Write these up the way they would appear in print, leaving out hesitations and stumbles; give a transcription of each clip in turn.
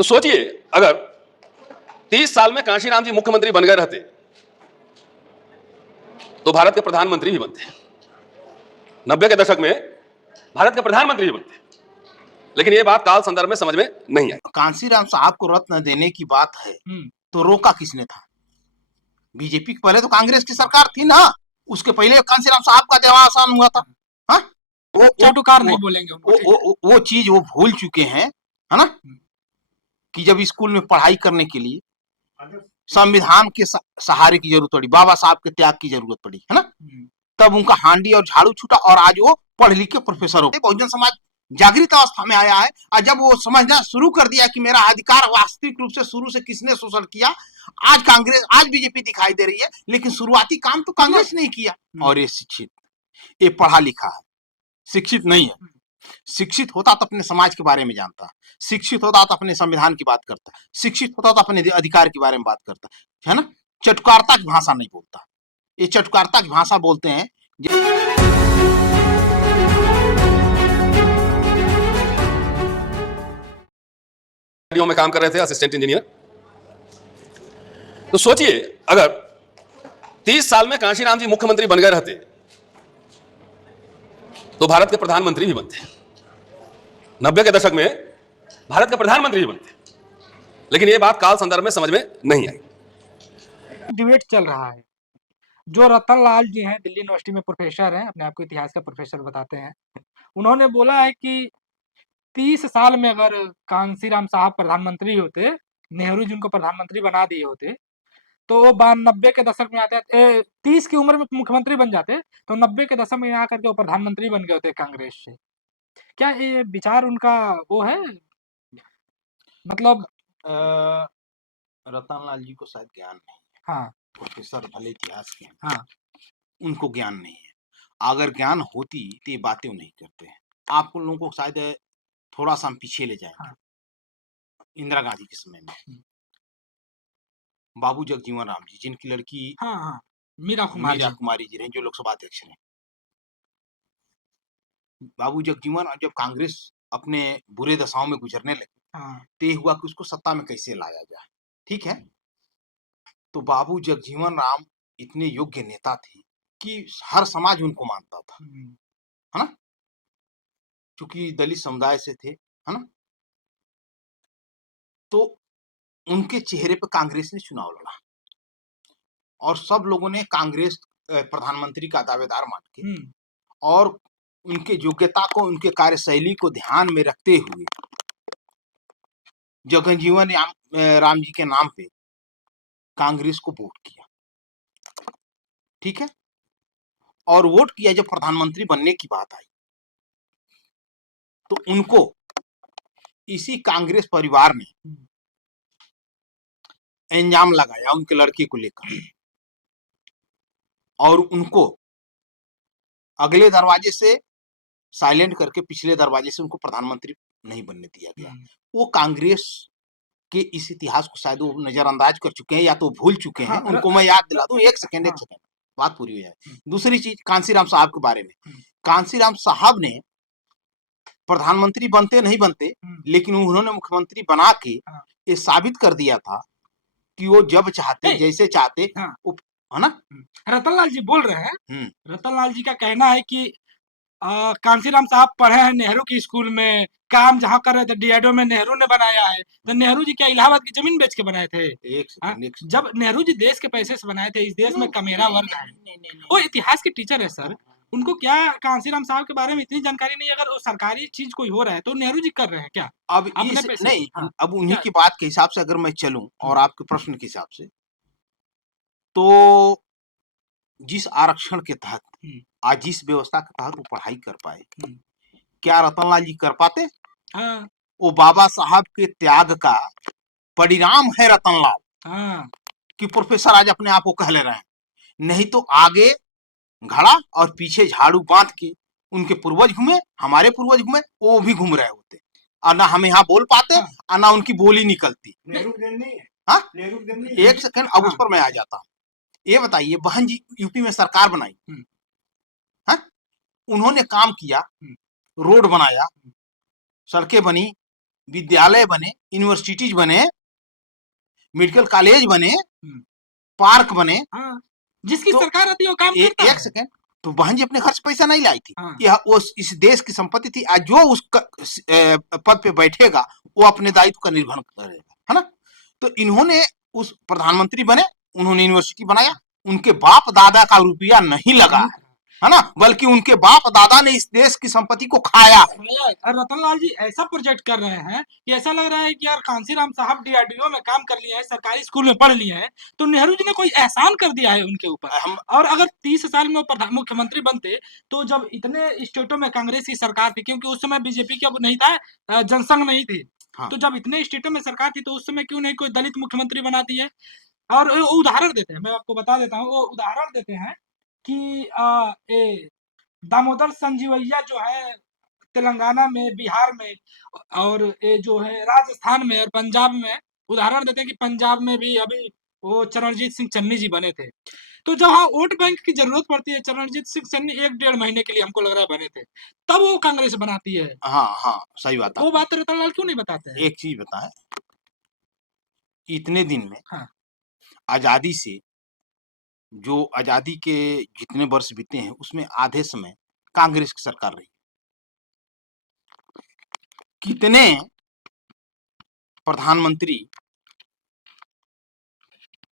तो सोचिए, अगर 30 साल में कांशीराम जी मुख्यमंत्री बन गए रहते तो भारत के प्रधानमंत्री भी बनते। 90 के दशक में भारत के प्रधानमंत्री भी बनते, लेकिन यह बात काल संदर्भ में समझ में नहीं आई। कांशीराम साहब को रत्न देने की बात है तो रोका किसने था? बीजेपी के पहले तो कांग्रेस की सरकार थी ना, उसके पहले कांशीराम साहब का देहावसान हुआ था। हाँ, चाटुकार नहीं बोलेंगे वो चीज वो भूल चुके हैं, है ना, कि जब स्कूल में पढ़ाई करने के लिए संविधान के सहारे की जरूरत पड़ी, बाबा साहब के त्याग की जरूरत पड़ी, है ना, तब उनका हांडी और झाड़ू छूटा और आज वो पढ़ लिख के प्रोफेसर हो गए। बहुजन समाज जागृत अवस्था में आया है और जब वो समझना शुरू कर दिया कि मेरा अधिकार वास्तविक रूप से शुरू से किसने शोषण किया, आज कांग्रेस, आज बीजेपी दिखाई दे रही है, लेकिन शुरुआती काम तो कांग्रेस ने ही किया। और ये शिक्षित, ये पढ़ा लिखा है, शिक्षित नहीं है। शिक्षित होता तो अपने समाज के बारे में जानता, शिक्षित होता तो अपने संविधान की बात करता, शिक्षित होता तो अपने अधिकार के बारे में बात करता, है ना। चटुकारता की भाषा नहीं बोलता, ये चटुकारता की भाषा बोलते हैं। में काम कर रहे थे असिस्टेंट इंजीनियर। तो सोचिए, अगर 30 साल में कांशीराम जी मुख्यमंत्री बन गए रहते तो भारत के प्रधानमंत्री भी बनते। 90 के दशक में भारत के प्रधानमंत्री भी बनते, लेकिन यह बात काल संदर्भ में समझ में नहीं आई। डिबेट चल रहा है। जो रतन लाल जी हैं, दिल्ली यूनिवर्सिटी में प्रोफेसर हैं, अपने आप को इतिहास का प्रोफेसर बताते हैं, उन्होंने बोला है कि 30 साल में अगर कांशीराम साहब प्रधानमंत्री होते, नेहरू जी उनको प्रधानमंत्री बना दिए होते, तो वो 90 के दशक में आते, 30 की उम्र में मुख्यमंत्री बन जाते, तो 90 के दशक में आकर के वो प्रधानमंत्री बन गए होते कांग्रेस से। क्या ये विचार उनका वो है? मतलब रतनलाल जी को शायद ज्ञान नहीं है। हाँ, प्रोफेसर भले इतिहास के हैं, हाँ, उनको ज्ञान नहीं है। अगर ज्ञान होती तो ये बातें नहीं करते हैं। आप लोगों को शायद थोड़ा सा हम पीछे ले जाएंगे। हाँ। इंदिरा गांधी के समय में बाबू जगजीवन राम जी, जिनकी लड़की हाँ, मीरा कुमारी जी रहे, जो लोकसभा अध्यक्ष रहे, बाबू जगजीवन, जब कांग्रेस अपने बुरे दशाओं में गुजरने लगी, तो ये हुआ कि उसको सत्ता में कैसे लाया जाए। ठीक है, तो बाबू जगजीवन राम इतने योग्य नेता थे कि हर समाज उनको मानता था, है ना, क्योंकि दलित समुदाय से थे, है ना। तो उनके चेहरे पर कांग्रेस ने चुनाव लड़ा और सब लोगों ने कांग्रेस प्रधानमंत्री का दावेदार मान के और उनके योग्यता को, उनके कार्यशैली को ध्यान में रखते हुए जगजीवन राम जी के नाम पे कांग्रेस को वोट किया। ठीक है, और वोट किया। जब प्रधानमंत्री बनने की बात आई तो उनको इसी कांग्रेस परिवार ने इल्जाम लगाया उनके लड़के को लेकर और उनको अगले दरवाजे से साइलेंट करके पिछले दरवाजे से उनको प्रधानमंत्री नहीं बनने दिया गया। वो कांग्रेस के इस इतिहास को शायद वो नजरअंदाज कर चुके हैं या तो भूल चुके हैं। उनको मैं याद दिला दूं, एक सेकेंड बात पूरी हो जाए। दूसरी चीज, कांशीराम साहब के बारे में, कांशीराम साहब ने प्रधानमंत्री बनते नहीं बनते, लेकिन उन्होंने मुख्यमंत्री बना के ये साबित कर दिया था कि वो जब चाहते, जैसे चाहते, है ना। रतनलाल जी बोल रहे हैं, रतनलाल जी का कहना है कि कांशीराम साहब पढ़े हैं नेहरू की स्कूल में, काम जहाँ कर रहे थे डीएडओ में नेहरू ने बनाया है। तो नेहरू जी क्या इलाहाबाद की जमीन बेच के बनाए थे? जब नेहरू जी देश के पैसे से बनाए थे, इस देश में कमेरा वर्ग है, वो इतिहास के टीचर है सर, उनको क्या कांशीराम साहब के बारे में इतनी जानकारी नहीं? अगर वो सरकारी चीज कोई हो रहा है तो नेहरू जी कर रहे हैं क्या? अब नहीं, अब उन्हीं की बात के हिसाब से अगर मैं चलूं और आपके प्रश्न के हिसाब से, तो जिस आरक्षण के तहत, आज जिस व्यवस्था के तहत वो पढ़ाई कर पाए, क्या रतनलाल जी कर पाते? वो बाबा साहब के त्याग का परिणाम है रतनलाल, कि प्रोफेसर आज अपने आप को कह ले रहे हैं। नहीं तो आगे घड़ा और पीछे झाड़ू बांध के उनके पूर्वज घूमे, हमारे पूर्वज घूमे, वो भी घूम रहे होते, और ना हम यहाँ बोल पाते और ना उनकी बोली निकलती। एक सेकंड, अब उस पर मैं आ जाता हूँ। ये बताइए, बहन जी यूपी में सरकार बनाई, उन्होंने काम किया, रोड बनाया, सड़कें बनी, विद्यालय बने, यूनिवर्सिटीज बने, मेडिकल कॉलेज बने, हम्म, पार्क बने, हाँ, जिसकी तो सरकार आती है वो काम करता एक है। सेकंड, तो बहन जी अपने घर से पैसा नहीं लाई थी। हाँ, यह वो इस देश की संपत्ति थी। आज जो उस पद पे बैठेगा वो अपने दायित्व का निर्वहन करेगा, है ना। तो इन्होंने उस प्रधानमंत्री बने, उन्होंने यूनिवर्सिटी बनाया, उनके बाप दादा का रुपया नहीं लगा नहीं है ना, बल्कि उनके बाप दादा ने इस देश की संपत्ति को खाया है। भैया, और रतनलाल जी ऐसा प्रोजेक्ट कर रहे हैं कि ऐसा लग रहा है कि यार कांसीराम साहब डीआरडीओ में काम कर लिए हैं, सरकारी स्कूल में पढ़ लिए हैं, तो नेहरू जी ने कोई एहसान कर दिया है उनके ऊपर। हम और अगर 30 साल में वो मुख्यमंत्री बनते, तो जब इतने स्टेटों में कांग्रेस की सरकार थी, क्योंकि उस समय बीजेपी का वो नहीं था, जनसंघ नहीं थी, हाँ तो जब इतने स्टेटों में सरकार थी, तो उस समय क्यों नहीं कोई दलित मुख्यमंत्री बनाती है। और वो उदाहरण देते हैं, मैं आपको बता देता हूँ, वो उदाहरण देते हैं कि दामोदर संजीवैया जो है तेलंगाना में, बिहार में, और ये जो है राजस्थान में और पंजाब में, उदाहरण देते हैं कि पंजाब में भी अभी वो चरणजीत सिंह चन्नी जी बने थे। तो जब हाँ वोट बैंक की जरूरत पड़ती है, चरणजीत सिंह चन्नी 1 डेढ़ महीने के लिए हमको लग रहा है बने थे, तब वो कांग्रेस बनाती है। हाँ हाँ सही बात वो आपने। बात रतनलाल क्यों नहीं बताते हैं। एक चीज बताएं, इतने दिन में हाँ, आजादी से, जो आजादी के जितने वर्ष बीते हैं उसमें आधे समय कांग्रेस की सरकार रही। कितने प्रधानमंत्री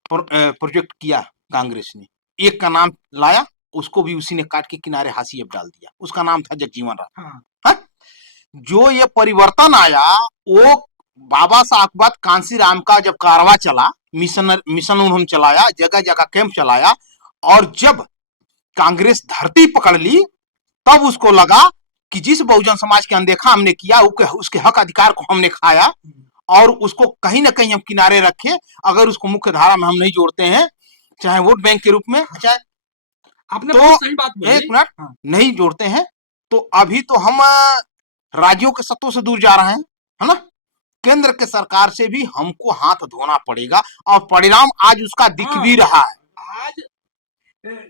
प्रोजेक्ट किया कांग्रेस ने, एक का नाम लाया, उसको भी उसी ने काट के किनारे हाशिए पे डाल दिया, उसका नाम था जगजीवन राम। हाँ, हाँ? जो ये परिवर्तन आया वो बाबा साहब के बाद कांसीराम का जब कारवा चला, मिशन उन्होंने चलाया, जगह जगह कैंप चलाया, और जब कांग्रेस धरती पकड़ ली, तब उसको लगा कि जिस बहुजन समाज की अनदेखा हमने किया, उसके हक अधिकार को हमने खाया, और उसको कहीं ना कहीं हम किनारे रखे। अगर उसको मुख्य धारा में हम नहीं जोड़ते हैं, चाहे वोट बैंक के रूप में, चाहे आपने तो बहुत सही बात एक बोली। मिनट हाँ, नहीं जोड़ते हैं, तो अभी तो हम राज्यों के सत्तों से दूर जा रहे हैं, है ना। केंद्र के सरकार से भी हमको हाथ धोना पड़ेगा, और परिणाम आज उसका दिख हाँ, भी रहा है। आज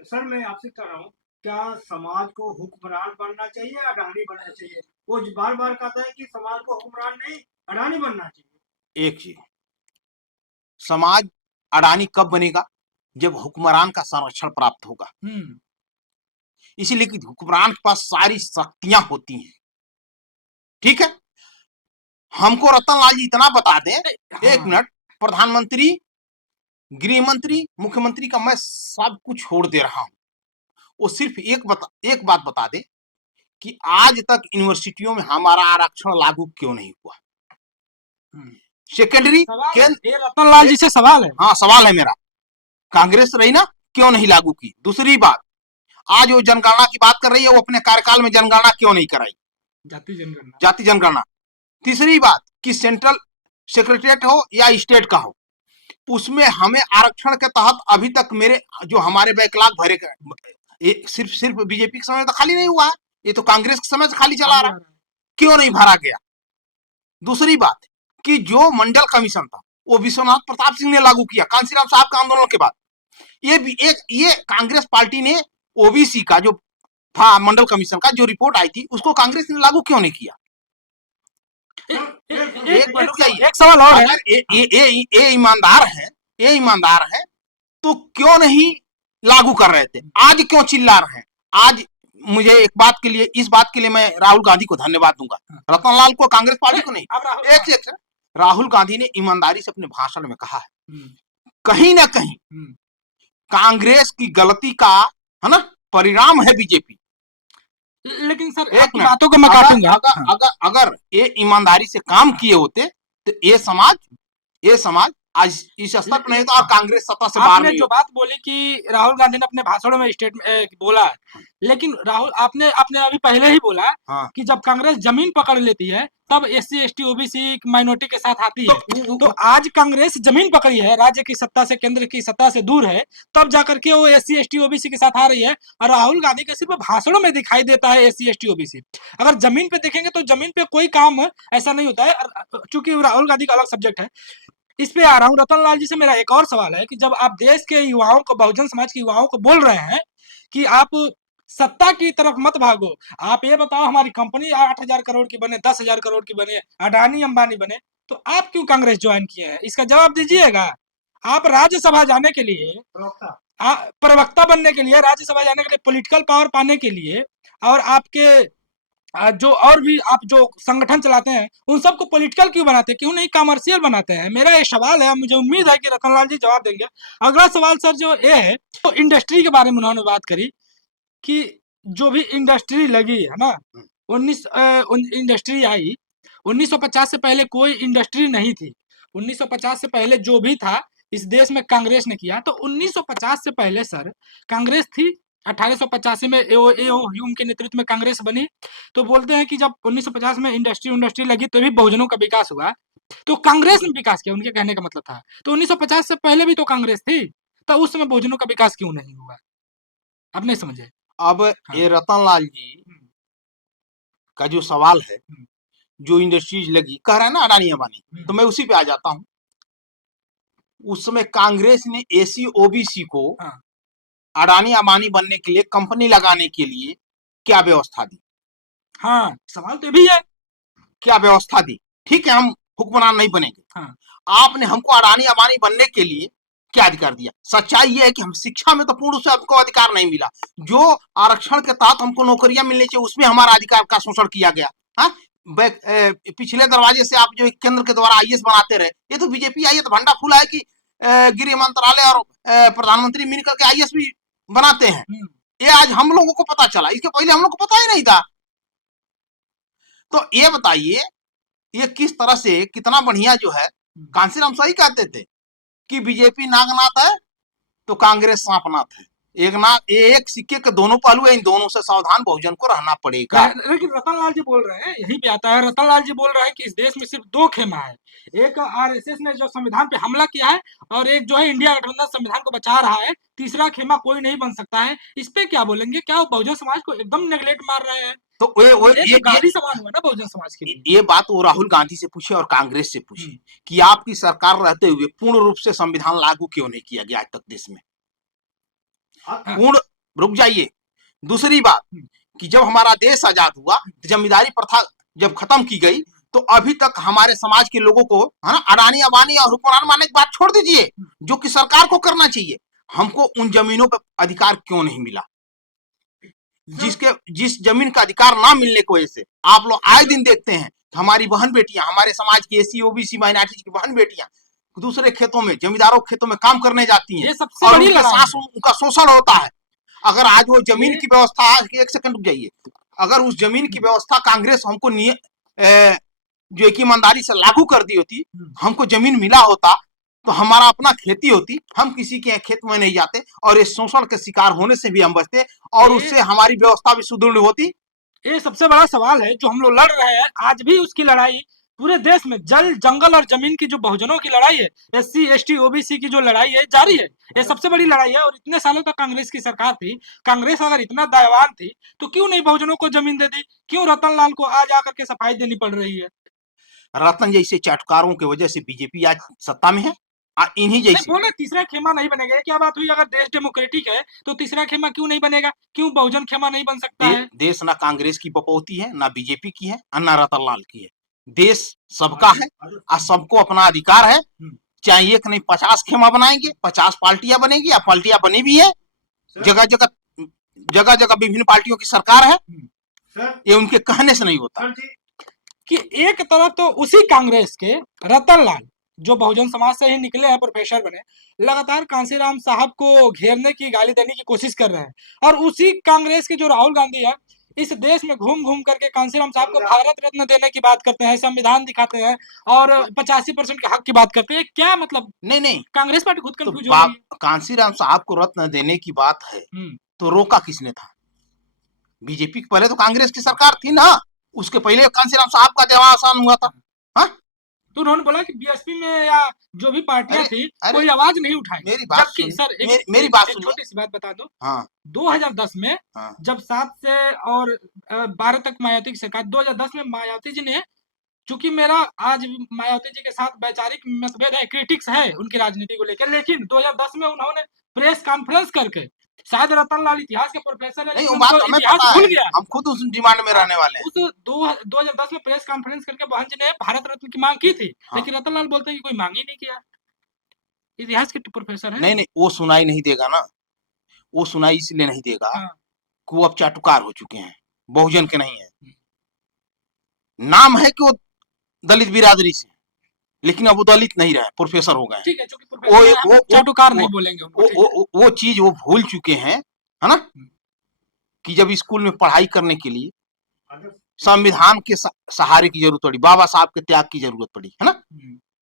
सर मैं आपसे कह रहा हूँ, क्या समाज को हुक्मरान बनना चाहिए या अडानी बनना चाहिए? वो बार बार कहता है कि समाज को हुक्मरान नहीं अडानी बनना चाहिए। एक चीज, समाज अडानी कब बनेगा, जब हुक्मरान का संरक्षण प्राप्त होगा। इसीलिए कि हुक्मरान के पास सारी शक्तियां होती हैं, ठीक है। हमको रतनलाल जी इतना बता दें, एक मिनट, प्रधानमंत्री, गृह मंत्री, मुख्यमंत्री का मैं सब कुछ छोड़ दे रहा हूं, वो सिर्फ एक बात बता दे कि आज तक यूनिवर्सिटियों में हमारा आरक्षण लागू क्यों नहीं हुआ। सेकेंडरी केंद्र, ये रतनलाल जी से सवाल है। हाँ सवाल है मेरा, कांग्रेस रही ना, क्यों नहीं लागू की। दूसरी बात, आज वो जनगणना की बात कर रही है, वो अपने कार्यकाल में जनगणना क्यों नहीं कराई, जाति जनगणना। तीसरी बात कि सेंट्रल सेक्रेटरीट हो या स्टेट का हो, उसमें हमें आरक्षण के तहत अभी तक मेरे जो हमारे बैकलॉग भरे, सिर्फ बीजेपी के समय तो खाली नहीं हुआ है, ये तो कांग्रेस के समय से खाली चला रहा, क्यों नहीं भरा गया। दूसरी बात कि जो मंडल कमीशन था वो विश्वनाथ प्रताप सिंह ने लागू किया कांसीराम साहब का आंदोलन के बाद। ये कांग्रेस पार्टी ने ओबीसी का जो था, मंडल कमीशन का जो रिपोर्ट आई थी, उसको कांग्रेस ने लागू क्यों नहीं किया। एक सवाल और है, अगर ये ईमानदार है तो क्यों नहीं लागू कर रहे थे, आज क्यों चिल्ला रहे हैं। आज मुझे एक बात के लिए, इस बात के लिए मैं राहुल गांधी को धन्यवाद दूंगा, रतनलाल को, कांग्रेस पार्टी को नहीं। एक राहुल गांधी ने ईमानदारी से अपने भाषण में कहा है, कहीं ना कहीं कांग्रेस की गलती का, है ना, परिणाम है बीजेपी। लेकिन सर एक आपकी बातों को मैं काटूंगा। अगर ये ईमानदारी से काम किए होते तो ये समाज आज इस स्तर पर नहीं होता, और कांग्रेस सत्ता से बाहर आपने नहीं जो बात बोली कि राहुल गांधी ने अपने भाषणों में स्टेटमेंट बोला, लेकिन राहुल आपने अभी पहले ही बोला हाँ। कि जब कांग्रेस जमीन पकड़ लेती है तब एससी एसटी ओबीसी माइनॉरिटी के साथ आती है। तो आज कांग्रेस जमीन पकड़ी है, राज्य की सत्ता से, केंद्र की सत्ता से दूर है, तब जाकर के वो एससी एसटी ओबीसी के साथ आ रही है। और राहुल गांधी के सिर्फ भाषणों में दिखाई देता है एससी एसटी ओबीसी, अगर जमीन पे देखेंगे तो जमीन पे कोई काम ऐसा नहीं होता है। चूंकि राहुल गांधी का अलग सब्जेक्ट है, इस पे आ रहा हूँ। रतनलाल जी से मेरा एक और सवाल है कि जब आप देश के युवाओं को, बहुजन समाज के युवाओं को बोल रहे हैं कि आप सत्ता की तरफ मत भागो। आप ये बताओ, हमारी कंपनी 8,000 करोड़ की बने, 10,000 करोड़ की बने, अडानी अंबानी बने, तो आप क्यों कांग्रेस ज्वाइन किए हैं? इसका जवाब दीजिएगा। आप राज्यसभा जाने के लिए, प्रवक्ता बनने के लिए, राज्यसभा जाने के लिए, पॉलिटिकल पावर पाने के लिए, और आपके जो और भी आप जो संगठन चलाते हैं, उन सबको पॉलिटिकल क्यों बनाते हैं? क्यों नहीं कमर्शियल बनाते हैं? मेरा ये सवाल है, मुझे उम्मीद है कि रतनलाल जी जवाब देंगे। अगला सवाल सर जो ये है, तो इंडस्ट्री के बारे में उन्होंने बात करी कि जो भी इंडस्ट्री लगी है ना, 19 इंडस्ट्री आई, 1950 से पहले कोई इंडस्ट्री नहीं थी। 1950 से पहले जो भी था इस देश में कांग्रेस ने किया। तो 1950 से पहले सर कांग्रेस थी। 1885 में ए.ओ. ह्यूम के नेतृत्व में कांग्रेस बनी। तो बोलते हैं कि जब 1950 में इंडस्ट्री लगी तो भी बहुजनों का विकास हुआ। तो कांग्रेस ने विकास किया, उनके कहने का मतलब था। तो 1950 से पहले भी तो कांग्रेस थी, तो उस समय बहुजनों का विकास क्यों नहीं हुआ? आप नहीं समझे? अब ये रतनलाल जी का जो सवाल है, जो इंडस्ट्रीज लगी, कह रहे हैं ना अडानी अंबानी, तो मैं उसी पे आ जाता हूँ। उस समय कांग्रेस ने एसी ओबीसी को अडानी अंबानी बनने के लिए, कंपनी लगाने के लिए क्या व्यवस्था दी? हाँ, सवाल तो ये भी है। क्या व्यवस्था दी? ठीक है, हम हुक्मरान नहीं बनेंगे। हाँ। आपने हमको अडानी अंबानी बनने के लिए क्या अधिकार दिया? सच्चाई ये है कि हम शिक्षा में तो पूर्ण रूप से हमको अधिकार नहीं मिला। जो आरक्षण के तहत हमको नौकरियां मिलनी चाहिए, उसमें हमारा अधिकार का शोषण किया गया। हाँ, पिछले दरवाजे से आप जो केंद्र के द्वारा आईएएस बनाते रहे, ये तो बीजेपी आई है तो भंडा फूला है कि गृह मंत्रालय और प्रधानमंत्री मिलकर के आईएएस भी बनाते हैं। ये आज हम लोगों को पता चला, इसके पहले हम लोग को पता ही नहीं था। तो ये बताइए, ये किस तरह से, कितना बढ़िया जो है, कांसीराम सही कहते थे कि बीजेपी नागनाथ है तो कांग्रेस सांपनाथ है। एक सिक्के के दोनों पहलू है, इन दोनों से सावधान बहुजन को रहना पड़ेगा। लेकिन रतनलाल जी बोल रहे हैं, यहीं पे आता है, रतनलाल जी बोल रहे हैं कि इस देश में सिर्फ 2 खेमा है। एक आरएसएस ने जो संविधान पे हमला किया है, और एक जो है इंडिया गठबंधन संविधान को बचा रहा है। तीसरा खेमा कोई नहीं बन सकता है। इस पे क्या बोलेंगे? क्या वो बहुजन समाज को एकदम नेगलेक्ट मार रहे हैं? तो ये गाली सवाल हुआ ना बहुजन समाज के लिए। ये बात वो राहुल गांधी से पूछे और कांग्रेस से पूछे कि आपकी सरकार रहते हुए पूर्ण रूप से संविधान लागू क्यों नहीं किया गया आज तक देश में? पूर्ण, रुक जाइए। दूसरी बात कि जब हमारा देश आजाद हुआ, जमींदारी प्रथा जब खत्म की गई, तो अभी तक हमारे समाज के लोगों को, है ना, अडानी अंबानी और हुक्मरान मानने की बात छोड़ दीजिए, जो कि सरकार को करना चाहिए। हमको उन जमीनों पर अधिकार क्यों नहीं मिला? जिस जमीन का अधिकार ना मिलने की वजह से आप लोग आए दिन देखते हैं हमारी बहन बेटियां, हमारे समाज की एसी ओबीसी माइनॉरिटी की बहन बेटियां दूसरे खेतों में, जमींदारों के खेतों में काम करने जाती हैं, और उनके साथ उनका शोषण होता है। अगर आज वो जमीन की व्यवस्था, आज एक सेकंड रुक जाइए, अगर उस जमीन की व्यवस्था कांग्रेस हमको जो एक ईमानदारी से लागू कर दी होती, हमको जमीन मिला होता, तो हमारा अपना खेती होती, हम किसी के खेत में नहीं जाते, और इस शोषण के शिकार होने से भी हम बचते, और उससे हमारी व्यवस्था भी सुदृढ़ होती। ये सबसे बड़ा सवाल है जो हम लोग लड़ रहे हैं। आज भी उसकी लड़ाई पूरे देश में, जल जंगल और जमीन की जो बहुजनों की लड़ाई है, एससी एसटी ओबीसी की जो लड़ाई है, जारी है। ये सबसे बड़ी लड़ाई है। और इतने सालों तक कांग्रेस की सरकार थी। कांग्रेस अगर इतना दयावान थी तो क्यों नहीं बहुजनों को जमीन दे दी? क्यों रतनलाल को आज आकर के सफाई देनी पड़ रही है? रतन जैसे चाटुकारों की वजह से बीजेपी आज सत्ता में है। इन्हीं जैसे बोले तीसरा खेमा नहीं बनेगा, क्या बात हुई? अगर देश डेमोक्रेटिक है तो तीसरा खेमा क्यों नहीं बनेगा? क्यों बहुजन खेमा नहीं बन सकता है? देश ना कांग्रेस की बपौती है, ना बीजेपी की है, और ना रतनलाल की है। देश सबका है और सबको अपना अधिकार है। चाहे एक नहीं 50 खेमा बनाएंगे, 50 पार्टियां बनेगी, या पार्टियां बनी भी है, जगह जगह विभिन्न पार्टियों की सरकार है। ये उनके कहने से नहीं होता कि एक तरफ तो उसी कांग्रेस के रतनलाल, जो बहुजन समाज से ही निकले हैं, प्रोफेसर बने, लगातार कांसीराम साहब को घेरने की, गाली देने की कोशिश कर रहे हैं। और उसी कांग्रेस के जो राहुल गांधी है, इस देश में घूम घूम करके कांसीराम साहब को भारत रत्न देने की बात करते हैं, संविधान दिखाते हैं, और 85% के हक की बात करते हैं। क्या मतलब? नहीं, कांग्रेस पार्टी खुद कंफ्यूज हो रही है। कांसीराम साहब को रत्न देने की बात है, तो रोका किसने था? बीजेपी के पहले तो कांग्रेस की सरकार थी ना, उसके पहले कांसीराम साहब का देहावसान हुआ था। हाँ, तो उन्होंने बोला कि बीएसपी में या जो भी पार्टियां थी, कोई आवाज नहीं उठाई। मेरी बात सुनिए सर, मेरी बात सुनिए, छोटी सी बात बता दो। हाँ, 2010 में जब 7 से और 12 तक मायावती की सरकार, 2010 में मायावती जी ने, चूंकि मेरा आज मायावती जी के साथ वैचारिक मतभेद है, क्रिटिक्स है उनकी राजनीति को लेकर, लेकिन 2010 में उन्होंने प्रेस कॉन्फ्रेंस करके शायद रतनलाल इतिहास के प्रोफेसर है, नहीं, लेकिन वो बात उनको हमें इतिहास पता भूल है, गया। हम खुद उस डिमांड में रहने वाले हैं। उस 2010 में प्रेस कॉन्फ्रेंस करके बहन जी ने भारत रत्न की मांग की थी, हाँ। लेकिन रतनलाल बोलते हैं कि कोई मांग ही नहीं किया। इतिहास के प्रोफेसर हैं। नहीं नहीं, वो सुनाई नहीं देगा ना, वो सुनाई इसलिए नहीं देगा हाँ। कि वो अब चाटुकार हो चुके हैं, बहुजन के नहीं है। नाम है कि वो दलित बिरादरी से, लेकिन अब वो दलित नहीं रहे, प्रोफेसर हो गए हैं। ठीक है, चूंकि वो प्रोफेसर हैं, हम वो चाटुकार वो नहीं बोलेंगे उनको, वो ठीक है। वो चीज वो भूल चुके हैं, है ना, कि जब स्कूल में पढ़ाई करने के लिए संविधान के सहारे की जरूरत पड़ी, बाबा साहब के त्याग की जरूरत पड़ी, है ना,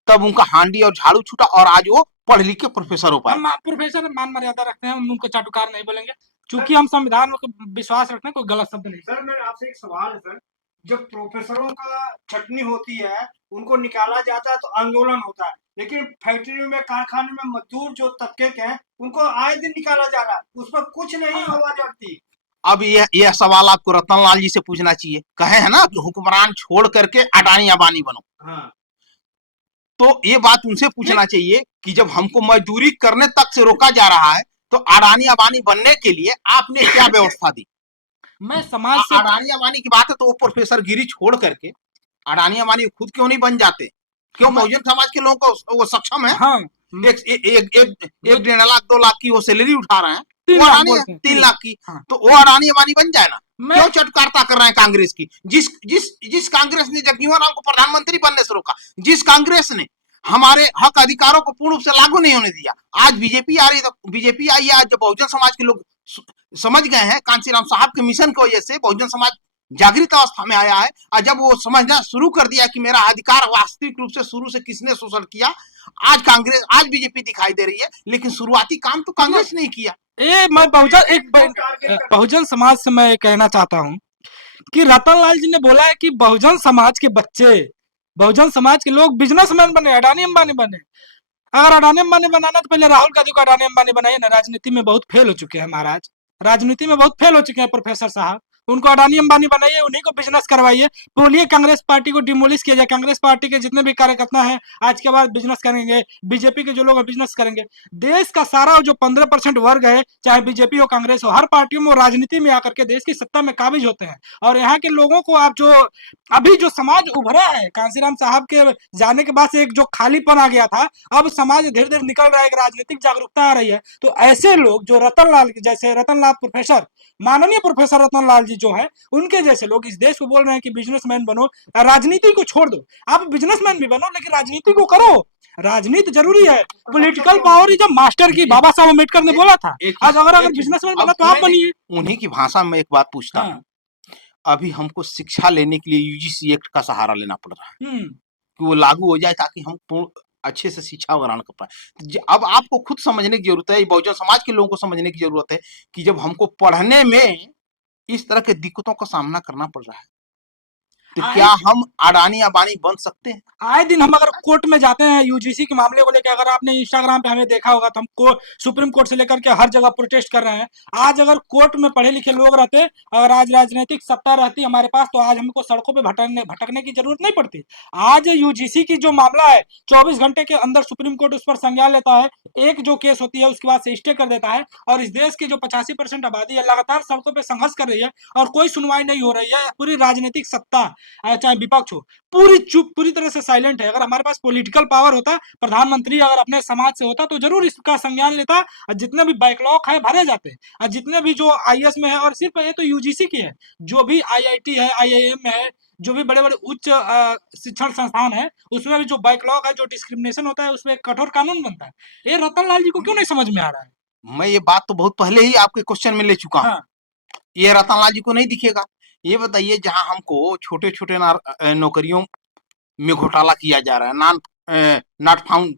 तब उनका हांडी और झाड़ू छूटा और आज वो पढ़ लिख के प्रोफेसर हो पाए। हम प्रोफेसर मान मर्यादा रखते हैं, हम उनको चाटुकार नहीं बोलेंगे, चूंकि हम संविधान में विश्वास रखते हैं, कोई गलत शब्द नहीं। सर मेरा आपसे एक सवाल है सर, जब प्रोफेसरों का छटनी होती है, उनको निकाला जाता है तो आंदोलन होता है, लेकिन फैक्ट्री में, कारखाने में मजदूर जो तबके के हैं, उनको आए दिन निकाला जा रहा है, उस पर कुछ नहीं आवाज उठती। अब यह सवाल आपको रतनलाल जी से पूछना चाहिए, कहे है ना कि हुक्मरान छोड़ करके अडानी अंबानी बनो। हाँ। तो ये बात उनसे पूछना चाहिए कि जब हमको मजदूरी करने तक से रोका जा रहा है, तो अडानी अंबानी बनने के लिए आपने क्या व्यवस्था दी? मैं समाज से अडानी अंबानी की बात है तो वो प्रोफेसर गिरी छोड़ करके अडानी अंबानी खुद क्यों नहीं बन जाते? क्यों बहुजन समाज के लोगों को वो सक्षम है? हाँ, एक 1.5 लाख 2 लाख की वो सैलरी उठा रहे हैं, 3 वो लाख अडानी बोलते हैं, 3 लाख की, हाँ। तो वो अडानी अंबानी बन जाए ना। मैं क्यों चटकारता कर रहे हैं कांग्रेस की? जिस कांग्रेस ने जगजीवन राम को प्रधानमंत्री बनने से रोका, जिस कांग्रेस ने हमारे हक अधिकारों को पूर्ण रूप से लागू नहीं होने दिया, आज बीजेपी आ रही, तो बीजेपी आई है, आज जब बहुजन समाज के लोग समझ गए हैं, कांशीराम साहब के मिशन की वजह से बहुजन समाज जागृत अवस्था में आया है, और जब वो समझना शुरू कर दिया कि मेरा अधिकार वास्तविक रूप से शुरू से किसने शोषण किया, आज बीजेपी दिखाई दे रही है, लेकिन शुरुआती काम तो कांग्रेस ने किया। मैं बहुजन समाज से मैं कहना चाहता हूँ कि रतनलाल जी ने बोला है कि बहुजन समाज के बच्चे, बहुजन समाज के लोग बिजनेसमैन बने, अडानी अंबानी बने। अगर अडानी अंबानी बनाना तो पहले राहुल गांधी को अडानी अंबानी बनाइए ना। राजनीति में बहुत फेल हो चुके हैं महाराज, राजनीति में बहुत फेल हो चुके हैं प्रोफेसर साहब। उनको अडानी अंबानी बनाइए, उन्हीं को बिजनेस करवाइए। बोलिए कांग्रेस पार्टी को डिमोलिश किया जाए, कांग्रेस पार्टी के जितने भी कार्यकर्ता हैं आज के बाद बिजनेस करेंगे, बीजेपी के जो लोग हैं बिजनेस करेंगे। देश का सारा जो 15% वर्ग है, चाहे बीजेपी हो कांग्रेस हो, हर पार्टियों में राजनीति में आकर के देश की सत्ता में काबिज होते हैं। और यहाँ के लोगों को आप जो अभी जो समाज उभरा है कांशीराम साहब के जाने के बाद से, एक जो खालीपन आ गया था, अब समाज धीरे धीरे निकल रहा है, एक राजनीतिक जागरूकता आ रही है। तो ऐसे लोग जो रतनलाल जैसे, रतनलाल प्रोफेसर, माननीय प्रोफेसर रतनलाल जी जो है, उनके जैसे लोग इस देश को बोल रहे हैं कि बिजनेसमैन बनो, राजनीति को छोड़ दो। आप बिजनेसमैन भी बनो, लेकिन राजनीति को करो। राजनीति जरूरी है, political power is a master की बाबा साहब अम्बेडकर ने बोला था। आज अगर बिजनेसमैन बना तो आप बनिए। उन्हीं की भाषा में एक बात पूछता हूँ, अभी हमको शिक्षा लेने के लिए यूजीसी एक्ट का सहारा लेना पड़ रहा है कि वो लागू हो जाए, ताकि हम अच्छे से शिक्षा ग्रहण कर पाए। अब आपको खुद समझने की जरूरत है, बहुजन समाज के लोगों को समझने की जरूरत है कि जब हमको पढ़ने में इस तरह के दिक्कतों का सामना करना पड़ रहा है, तो क्या हम अडानी अंबानी बन सकते हैं? आए दिन हम अगर कोर्ट में जाते हैं यूजीसी के मामले को लेकर, अगर आपने इंस्टाग्राम पे हमें देखा होगा, तो हम सुप्रीम कोर्ट से लेकर के हर जगह प्रोटेस्ट कर रहे हैं। आज अगर कोर्ट में पढ़े लिखे लोग रहते, अगर आज राजनीतिक सत्ता रहती हमारे पास, तो आज हमको सड़कों पे भटकने की जरूरत नहीं पड़ती। आज यूजीसी की जो मामला है, 24 घंटे के अंदर सुप्रीम कोर्ट उस पर संज्ञान लेता है, एक जो केस होती है उसके बाद से स्टे कर देता है, और इस देश की जो 85% आबादी है लगातार सड़कों पर संघर्ष कर रही है और कोई सुनवाई नहीं हो रही है। पूरी राजनीतिक सत्ता चाहे विपक्ष हो, पूरी चुप, पूरी तरह से साइलेंट है। अगर हमारे पास पॉलिटिकल पावर होता, प्रधानमंत्री अगर अपने समाज से होता, तो जरूर इसका संज्ञान लेता, और जितने भी बैकलॉग है भरे जाते, और जितने भी जो आईएएस में है, और सिर्फ ये तो यूजीसी की है, जो भी आईआईटी है, आईआईएम में है, जो भी बड़े बड़े उच्च शिक्षण संस्थान है, उसमें भी जो बैकलॉग है, जो डिस्क्रिमिनेशन होता है, उसमें कठोर कानून बनता है। ये रतनलाल जी को क्यों नहीं समझ में आ रहा है? मैं ये बात तो बहुत पहले ही आपके क्वेश्चन में ले चुका हूँ। ये रतनलाल जी को नहीं दिखेगा। ये बताइए, जहां हमको छोटे छोटे नौकरियों में घोटाला किया जा रहा है, नॉट फाउंड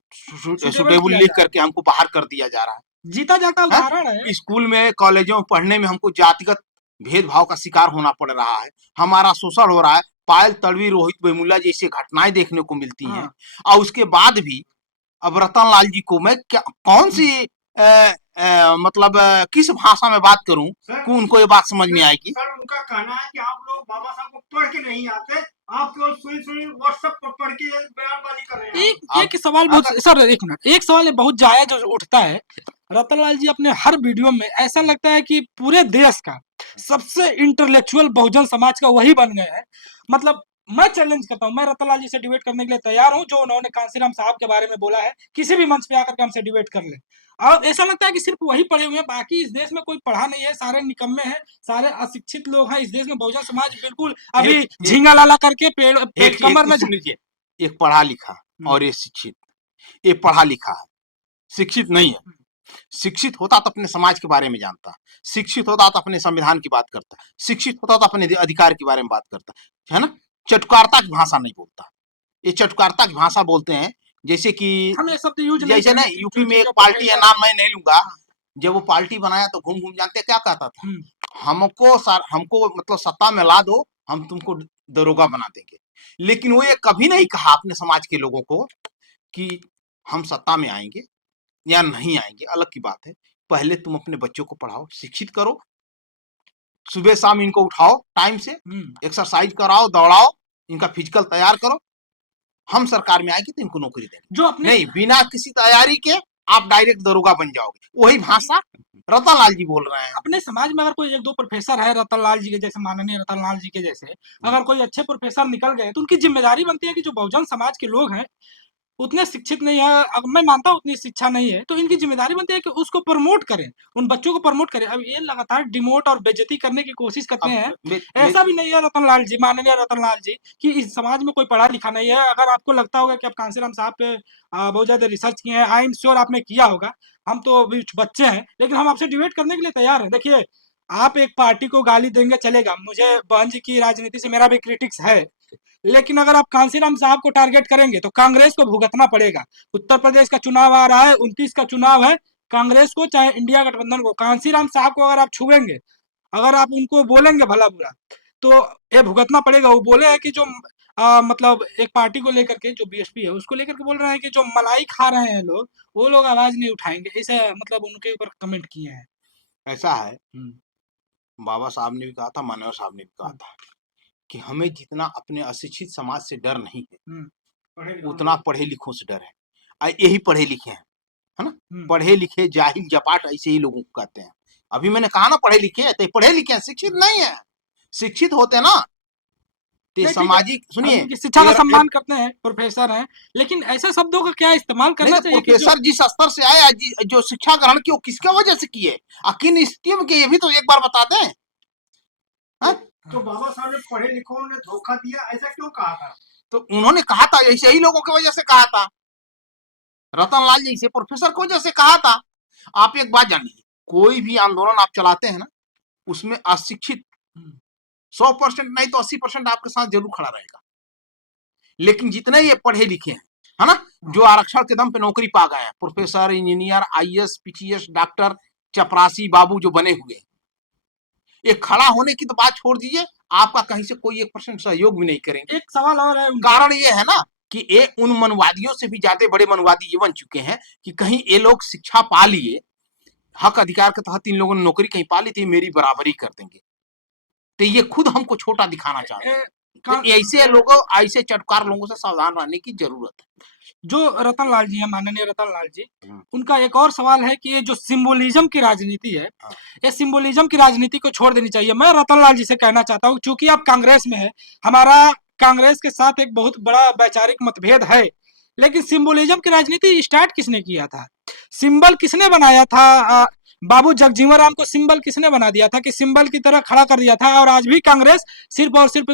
सुटेबल लिख करके हमको बाहर कर दिया जा रहा है, जीता जाता उदाहरण है। स्कूल में, कॉलेजों में पढ़ने में हमको जातिगत भेदभाव का शिकार होना पड़ रहा है, हमारा शोषण हो रहा है, पायल तड़वी, रोहित वेमुला जैसी घटनाएं देखने को मिलती हैं, और उसके बाद भी अब रतनलाल जी को मैं क्या, कौन सी मतलब किस भाषा में बात करूं कि उनको ये बात समझ में आएगी? सर उनका कहना है कि आप लोग बाबा साहब को पढ़ के नहीं आते, आप केवल सुनी व्हाट्सएप पर पढ़ के बयानबाजी कर रहे हैं। एक सवाल बहुत, सर एक मिनट, एक सवाल बहुत जायज उठता है रतनलाल जी अपने हर वीडियो में ऐसा लगता है कि पूरे देश का सबसे इंटेलेक्चुअल बहुजन समाज का वही बन गए हैं। मतलब मैं चैलेंज करता हूँ, मैं रतनलाल जी से डिबेट करने के लिए तैयार हूँ, जो उन्होंने कांसीराम साहब के बारे में बोला है, किसी भी मंच पे आकर के हमसे डिबेट कर ले। और ऐसा लगता है कि सिर्फ वही पढ़े हुए हैं, बाकी इस देश में कोई पढ़ा नहीं है, सारे निकम्मे हैं, सारे अशिक्षित लोग हैं इस देश में। बहुजन समाज बिल्कुल अभी झींगा लाला करके पेड़ कमर में सुन लीजिए, एक पढ़ा लिखा और एक शिक्षित। ये पढ़ा लिखा है, शिक्षित नहीं है। शिक्षित होता तो अपने समाज के बारे में जानता, शिक्षित होता तो अपने संविधान की बात करता, शिक्षित होता तो अपने अधिकार के बारे में बात करता, है ना। चटुकारता की भाषा नहीं बोलता। ये चटुकारता की भाषा बोलते हैं, जैसे कि हम ये शब्द यूज जैसे ना यूपी में एक पार्टी है, नाम मैं नहीं लूंगा, जब वो पार्टी बनाया तो घूम घूम जानते क्या कहता था, हमको मतलब सत्ता में ला दो, हम तुमको दरोगा बना देंगे। लेकिन वो ये कभी नहीं कहा अपने समाज के लोगों को कि हम सत्ता में आएंगे या नहीं आएंगे, अलग की बात है। पहले तुम अपने बच्चों को पढ़ाओ, शिक्षित करो, सुबह शाम इनको उठाओ टाइम से, एक्सरसाइज कराओ, दौड़ाओ, इनका फिजिकल तैयार करो, हम सरकार में आएंगे तो इनको नौकरी देंगे। जो अपने नहीं, बिना किसी तैयारी के आप डायरेक्ट दरोगा बन जाओगे। वही भाषा रतनलाल जी बोल रहे हैं। अपने समाज में अगर कोई एक दो प्रोफेसर है रतनलाल जी के जैसे, माननीय रतनलाल जी के जैसे, अगर कोई अच्छे प्रोफेसर निकल गए तो उनकी जिम्मेदारी बनती है कि जो बहुजन समाज के लोग हैं उतने शिक्षित नहीं है, अब मैं मानता हूँ उतनी शिक्षा नहीं है, तो इनकी जिम्मेदारी बनती है कि उसको प्रमोट करें, उन बच्चों को प्रमोट करें। अब ये लगातार डिमोट और बेइज्जती करने की कोशिश करते हैं। ऐसा भी नहीं है रतनलाल जी, माननीय रतनलाल जी, कि इस समाज में कोई पढ़ा लिखा नहीं है। अगर आपको लगता होगा कि आप कांसीराम साहब पे बहुत ज्यादा रिसर्च किए हैं, आई एम श्योर आपने किया होगा, हम तो अभी बच्चे हैं, लेकिन हम आपसे डिबेट करने के लिए तैयार हैं। देखिए, आप एक पार्टी को गाली देंगे चलेगा, मुझे बहन जी की राजनीति से मेरा भी क्रिटिक्स है, लेकिन अगर आप कांसीराम साहब को टारगेट करेंगे तो कांग्रेस को भुगतना पड़ेगा। उत्तर प्रदेश का चुनाव आ रहा है, 29 का चुनाव है, कांग्रेस को चाहे इंडिया गठबंधन को, कांसीराम साहब को अगर आप छुएंगे, अगर आप उनको बोलेंगे भला बुरा, तो ये भुगतना पड़ेगा। वो बोले हैं कि जो मतलब एक पार्टी को लेकर के, जो बीएसपी है उसको लेकर के बोल रहे हैं कि जो मलाई खा रहे हैं लोग, वो लोग आवाज नहीं उठाएंगे, ऐसे मतलब उनके ऊपर कमेंट किए हैं। ऐसा है, बाबा साहब ने भी कहा था, मानव साहब ने भी कहा था कि हमें जितना अपने अशिक्षित समाज से डर नहीं है, उतना पढ़े लिखों से डर है। यही पढ़े लिखे हैं, है ना। पढ़े लिखे जाहिल जपाट ऐसे ही लोगों को कहते हैं। अभी मैंने कहा ना पढ़े लिखे है, तो पढ़े लिखे हैं, शिक्षित नहीं है। शिक्षित होते ना तो सामाजिक, सुनिए, शिक्षा का सम्मान करते हैं, प्रोफेसर हैं, लेकिन ऐसे शब्दों का क्या इस्तेमाल करना चाहिए? प्रोफेसर जिस स्तर से आए, जो शिक्षा ग्रहण की, वो किसके वजह से किए, किन स्कीम के, ये भी तो एक बार बता दें। तो बाबा साहब ने पढ़े लिखों ने धोखा दिया, ऐसा क्यों कहा था? तो उन्होंने कहा था, ऐसे ही लोगों की वजह से कहा था, रतनलाल जैसे प्रोफेसर की वजह से कहा था। आप एक बात जानिए, कोई भी आंदोलन आप चलाते हैं ना, उसमें अशिक्षित 100% नहीं तो 80% आपके साथ जरूर खड़ा रहेगा। लेकिन जितने ये पढ़े लिखे हैं, है ना, जो आरक्षण के दम पे नौकरी पा गए हैं, professor, engineer, IAS, PTS, doctor, चपरासी बाबू जो बने हुए, ये खड़ा होने की तो बात छोड़ दीजिए, आपका कहीं से कोई 1% सहयोग भी नहीं करेंगे। एक सवाल और है, कारण ये है ना कि ये उन मनवादियों से भी ज्यादा बड़े मनवादी ये बन चुके हैं कि कहीं ये लोग शिक्षा पा लिए, हक अधिकार के तहत इन लोगों ने नौकरी कहीं पा ली थी, मेरी बराबरी कर देंगे, तो ये खुद हमको छोटा दिखाना चाहते हैं। तो ऐसे लोगों, ऐसे चटकार लोगों से सावधान रहने की जरूरत है। जो रतनलाल जी है, माननीय रतनलाल जी, उनका एक और सवाल है कि ये जो सिंबोलिज्म की राजनीति है, ये सिंबोलिज्म की राजनीति को छोड़ देनी चाहिए। मैं रतनलाल जी से कहना चाहता हूँ, चूंकि आप कांग्रेस में है, हमारा कांग्रेस के साथ एक बहुत बड़ा वैचारिक मतभेद है, लेकिन सिंबोलिज्म की राजनीति स्टार्ट किसने किया था, सिंबल किसने बनाया था? बाबू जगजीवन राम को सिंबल किसने बना दिया था, कि सिंबल की तरह खड़ा कर दिया था। और आज भी कांग्रेस सिर्फ और सिर्फ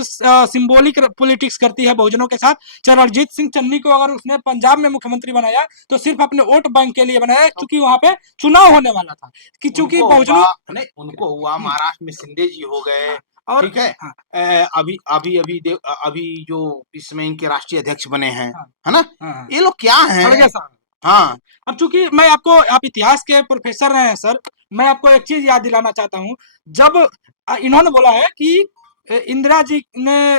सिंबॉलिक पॉलिटिक्स करती है बहुजनों के साथ। चरणजीत सिंह चन्नी को अगर उसने पंजाब में मुख्यमंत्री बनाया तो सिर्फ अपने वोट बैंक के लिए बनाया, क्योंकि वहां पे चुनाव होने वाला था, कि चूंकि बहुजनों नहीं, उनको हुआ, महाराष्ट्र में शिंदे जी हो गए, और ठीक है, अभी अभी अभी अभी जो इसमें इनके राष्ट्रीय अध्यक्ष बने हैं, है ना, ये लोग क्या हैं? हाँ, अब चूंकि मैं आपको, आप इतिहास के प्रोफेसर रहे हैं सर, मैं आपको एक चीज याद दिलाना चाहता हूँ। जब इन्होंने बोला है कि इंदिरा जी ने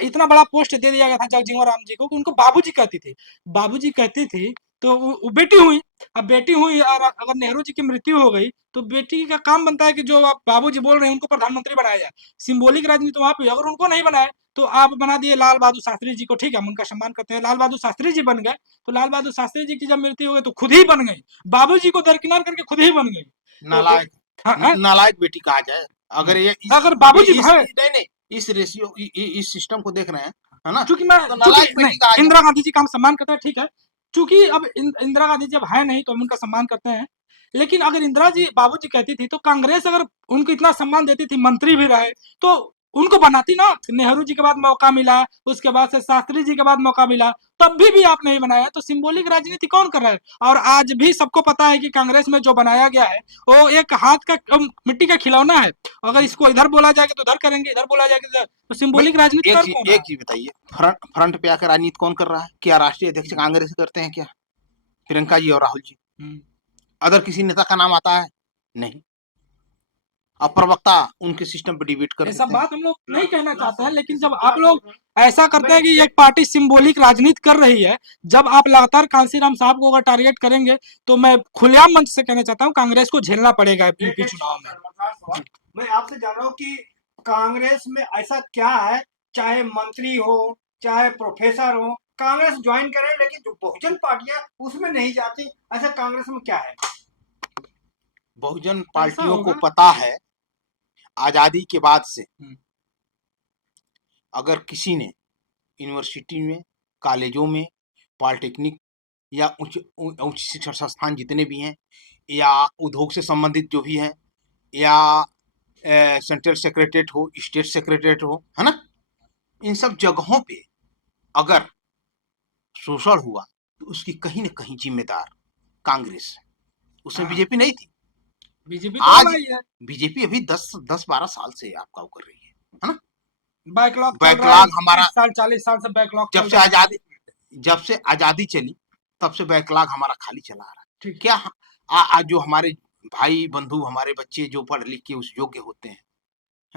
इतना बड़ा पोस्ट दे दिया गया था जगजीवन राम जी को कि उनको बाबूजी कहती थी, बाबूजी कहती थी तो वो बेटी हुई। अब बेटी हुई और अगर नेहरू जी की मृत्यु हो गई तो बेटी का काम बनता है कि जो आप बाबूजी बोल रहे हैं उनको प्रधानमंत्री बनाया जाए। सिंबॉलिक राजनीति वहां पे, अगर उनको नहीं बनाए तो आप बना दिए लाल बहादुर शास्त्री जी को, ठीक है हम उनका सम्मान करते हैं, लाल बहादुर शास्त्री जी बन गए। तो लाल बहादुर शास्त्री जी की जब मृत्यु हो गई तो खुद ही बन गई, बाबूजी को दरकिनार करके खुद ही बन गई। नालायक, हाँ, हाँ, नालायक बेटी कहा जाए अगर ये अगर बाबूजी इस, है, नहीं नहीं इस रेशियो इस सिस्टम को देख रहे हैं, है ना, चूंकि मैं तो चूंकि नालायक बेटी नहीं, कहा जाए। इंदिरा गांधी जी का हम सम्मान करते हैं, ठीक है, चूंकि अब इंदिरा गांधी जब है नहीं तो हम उनका सम्मान करते हैं। लेकिन अगर इंदिरा जी बाबूजी कहती थी तो कांग्रेस अगर उनको इतना सम्मान देती थी, मंत्री भी रहे, तो उनको बनाती ना। नेहरू जी के बाद मौका मिला, उसके बाद से शास्त्री जी के बाद मौका मिला, तब भी आप नहीं बनाया। तो सिंबॉलिक राजनीति कौन कर रहा है? और आज भी सबको पता है कि कांग्रेस में जो बनाया गया है वो एक हाथ का मिट्टी का खिलौना है। अगर इसको इधर बोला जाएगा तो उधर करेंगे, इधर बोला जाएगा तो भाई सिंबॉलिक राजनीति कर कौन रहा एक चीज बताइए, फ्रंट पे आकर राजनीति कौन कर रहा है? क्या राष्ट्रीय अध्यक्ष कांग्रेस करते हैं क्या? प्रियंका जी और राहुल जी। है? अदर किसी नेता का नाम आता है? नहीं। अब प्रवक्ता उनके सिस्टम पे डिबेट कर ये देते सब हैं। बात हम लोग नहीं कहना चाहते हैं, लेकिन जब आप लोग ऐसा करते हैं कि एक पार्टी सिंबॉलिक राजनीति कर रही है, जब आप लगातार कांसीराम साहब को अगर टारगेट करेंगे तो मैं खुलेआम मंच से कहना चाहता हूँ कांग्रेस को झेलना पड़ेगा यूपी चुनाव में। मैं आपसे जान रहा हूँ कि कांग्रेस में ऐसा क्या है, चाहे मंत्री हो चाहे प्रोफेसर हो, कांग्रेस ज्वाइन करें, लेकिन जो बहुजन पार्टियां उसमें नहीं जाती, ऐसा कांग्रेस में क्या है? बहुजन पार्टियों को होगा। पता है आजादी के बाद से हम्म। अगर किसी ने यूनिवर्सिटी में, कॉलेजों में, पॉलिटेक्निक या उच्च शिक्षा संस्थान जितने भी हैं, या उद्योग से संबंधित जो भी हैं, या सेंट्रल सेक्रेटरीट हो, स्टेट सेक्रेटरीट हो, है ना, इन सब जगहों पे अगर शोषण हुआ तो उसकी कहीं न कहीं जिम्मेदार कांग्रेस है, उसमें हाँ। बीजेपी नहीं थी। बीजेपी आज तो आई है, बीजेपी अभी 10-12 साल से आपका वो कर रही है ना। बैकलॉग चल रहा है, बैकलॉग हमारा 30 साल 40 साल से बैकलॉग जब चल से रहा है। आजादी चली तब से बैकलॉग हमारा खाली चला आ रहा है। ठीक। क्या आज जो हमारे भाई बंधु, हमारे बच्चे जो पढ़ लिख के उस योग्य होते हैं,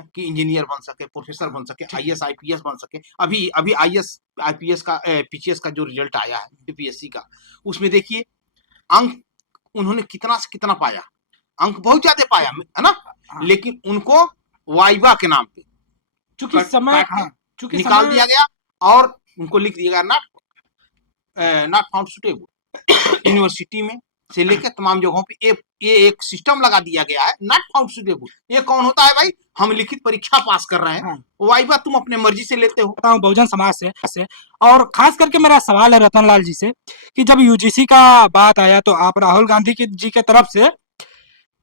कि इंजीनियर बन सके, प्रोफेसर बन सके, आईएएस आईपीएस बन सके, अभी आईएएस आईपीएस का पीसीएस का जो रिजल्ट आया है यूपीएससी का, उसमें देखिए अंक उन्होंने कितना से कितना पाया, अंक बहुत ज्यादा पाया, है ना, लेकिन उनको वाइवा के नाम पे चूंकि समय, हाँ, चूंकि निकाल दिया गया और उनको लिख दिया गया नॉट फाउंड सुटेबल। यूनिवर्सिटी में से लेकर तमाम जगहों पे ये एक सिस्टम लगा दिया गया है, नॉट फाउंड सुटेबल। ये कौन होता है भाई? हम लिखित परीक्षा पास कर रहे हैं, हाँ। वाइवा तुम अपने मर्जी से लेते हो। बहुजन समाज से और खास करके मेरा सवाल है रतनलाल जी से कि जब यूजीसी का बात आया तो आप राहुल गांधी जी के तरफ से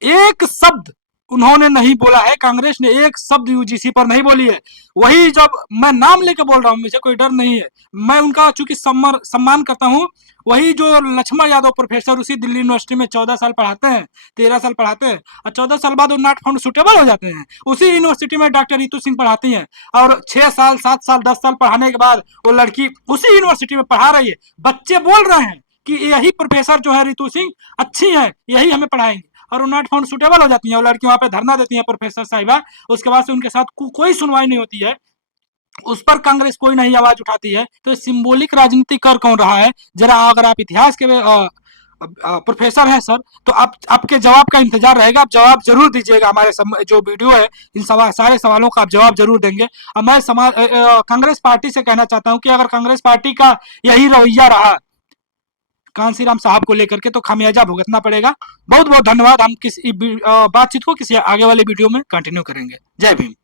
एक शब्द उन्होंने नहीं बोला है, कांग्रेस ने एक शब्द यूजीसी पर नहीं बोली है। वही जब मैं नाम लेके बोल रहा हूँ, मुझे कोई डर नहीं है, मैं उनका चूंकि सम्मान करता हूँ। वही जो लक्ष्मण यादव प्रोफेसर उसी दिल्ली यूनिवर्सिटी में 14 साल पढ़ाते हैं, 13 साल पढ़ाते हैं, और 14 साल बाद वो नॉट फाउंड सुटेबल हो जाते हैं। उसी यूनिवर्सिटी में डॉक्टर रितु सिंह पढ़ाती हैं और 6 साल 7 साल 10 साल पढ़ाने के बाद वो लड़की उसी यूनिवर्सिटी में पढ़ा रही है। बच्चे बोल रहे हैं कि यही प्रोफेसर जो है रितु सिंह अच्छी है, यही हमें पढ़ाएंगे, और वो नॉट फाउंड सुटेबल हो जाती है। और लड़की वहां पे धरना देती है प्रोफेसर साहिबा, उसके बाद से उनके साथ कोई सुनवाई नहीं होती है, उस पर कांग्रेस कोई नहीं आवाज उठाती है। तो सिंबॉलिक राजनीति कर कौन रहा है? जरा अगर आप इतिहास के प्रोफेसर हैं सर, तो आप आपके जवाब का इंतजार रहेगा, आप जवाब जरूर दीजिएगा। हमारे जो वीडियो है इन सारे सवालों का आप जवाब जरूर देंगे। अब मैं कांग्रेस पार्टी से कहना चाहता हूं कि अगर कांग्रेस पार्टी का यही रवैया रहा कांसीराम साहब को लेकर के तो खामियाजा भुगतना पड़ेगा। बहुत बहुत धन्यवाद। हम बातचीत को किसी आगे वाले वीडियो में कंटिन्यू करेंगे। जय भीम।